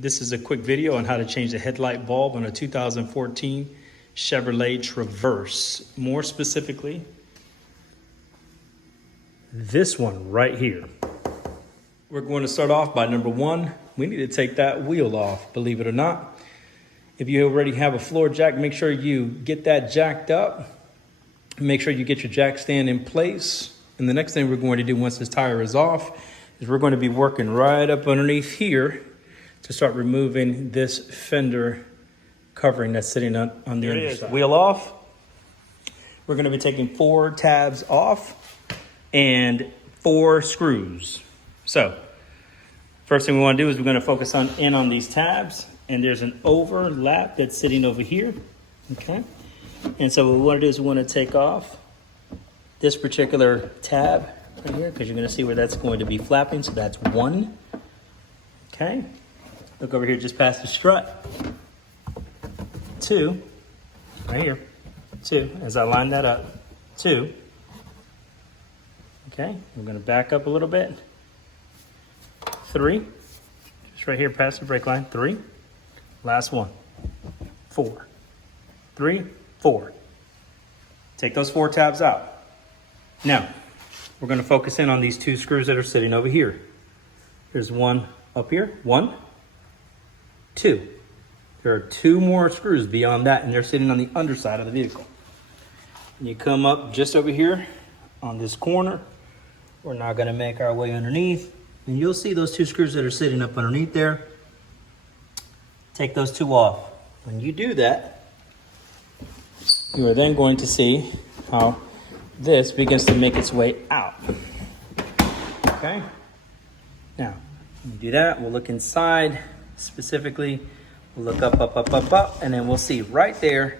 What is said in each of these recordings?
This is a quick video on how to change the headlight bulb on a 2014 Chevrolet Traverse. More specifically, this one right here. We're going to start off by number one. We need to take that wheel off, believe it or not. If you already have a floor jack, make sure you get that jacked up. Make sure you get your jack stand in place. And the next thing we're going to do once this tire is off is we're going to be working right up underneath here to start removing this fender covering that's sitting on the underside. Wheel off. We're going to be taking 4 tabs off and 4 screws. So first thing we want to do is we're going to focus in on these tabs, and there's an overlap that's sitting over here. Okay. And so what we want to do is we want to take off this particular tab right here, because you're going to see where that's going to be flapping. So that's 1. Okay. Look over here just past the strut. 2. Right here. 2. As I line that up. 2. Okay. We're going to back up a little bit. 3. Just right here past the brake line. 3. Last one. 4. 3, 4. Take those 4 tabs out. Now, we're going to focus in on these 2 screws that are sitting over here. There's one up here. 1, 2. There are 2 more screws beyond that, and they're sitting on the underside of the vehicle. And you come up just over here on this corner. We're now going to make our way underneath, and you'll see those 2 screws that are sitting up underneath there. Take those 2 off. When you do that, you are then going to see how this begins to make its way out. Okay? Now, when you do that, we'll look inside specifically. We'll look up, and then we'll see right there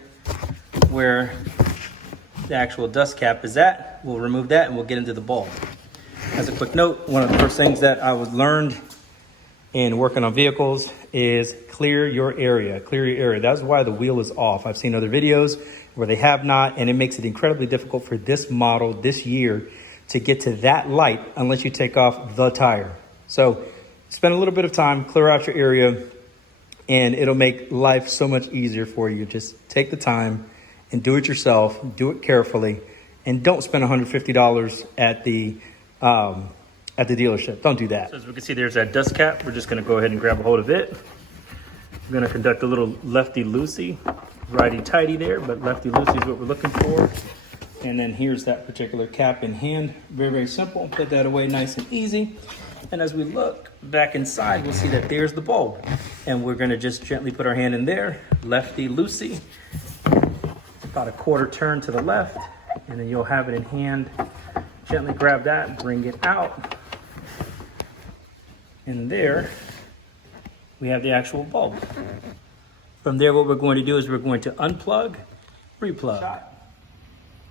where the actual dust cap is at. We'll remove that and we'll get into the bulb. As a quick note, one of the first things that I was learned in working on vehicles is clear your area. Clear your area. That's why the wheel is off. I've seen other videos where they have not, and it makes it incredibly difficult for this model, this year, to get to that light unless you take off the tire. So spend a little bit of time, clear out your area, and it'll make life so much easier for you. Just take the time and do it yourself. Do it carefully, and don't spend $150 at the dealership. Don't do that. So as we can see, there's that dust cap. We're just going to go ahead and grab a hold of it. We're going to conduct a little lefty-loosey, righty-tighty there, but lefty-loosey is what we're looking for. And then here's that particular cap in hand. Very, very simple. Put that away nice and easy. And as we look back inside, we'll see that there's the bulb. And we're going to just gently put our hand in there, lefty-loosey, about a 1/4 turn to the left, and then you'll have it in hand. Gently grab that, bring it out. And there we have the actual bulb. From there, what we're going to do is we're going to unplug, replug.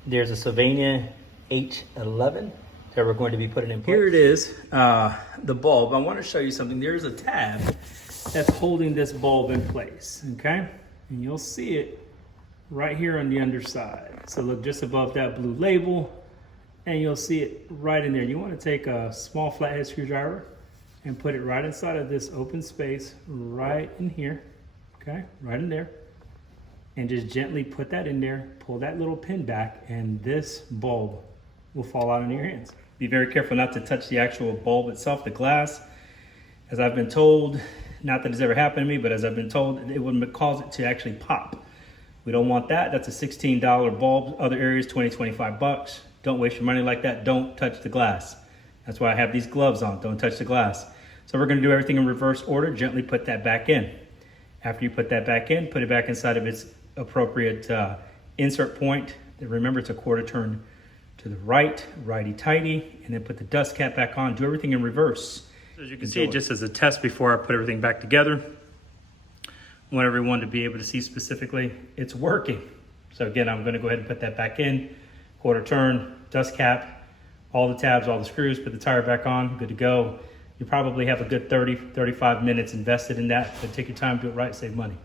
There's a Sylvania 811 that we're going to be putting in place. Here it is, the bulb. I want to show you something. There's a tab that's holding this bulb in place, okay? And you'll see it right here on the underside. So look just above that blue label, and you'll see it right in there. You want to take a small flathead screwdriver and put it right inside of this open space right in here, okay? Right in there. And just gently put that in there, pull that little pin back, and this bulb will fall out into your hands. Be very careful not to touch the actual bulb itself, the glass. As I've been told, not that it's ever happened to me, but as I've been told, it would cause it to actually pop. We don't want that. That's a $16 bulb. Other areas, 20, 25 bucks. Don't waste your money like that. Don't touch the glass. That's why I have these gloves on. Don't touch the glass. So we're going to do everything in reverse order. Gently put that back in. After you put that back in, put it back inside of its appropriate insert point. Remember, it's a 1/4 turn to the right, righty-tighty, and then put the dust cap back on. Do everything in reverse. So as you can see, just as a test before I put everything back together, I want everyone to be able to see specifically it's working. So again, I'm going to go ahead and put that back in. 1/4 turn, dust cap, all the tabs, all the screws, put the tire back on, good to go. You probably have a good 30, 35 minutes invested in that, but take your time, do it right, save money.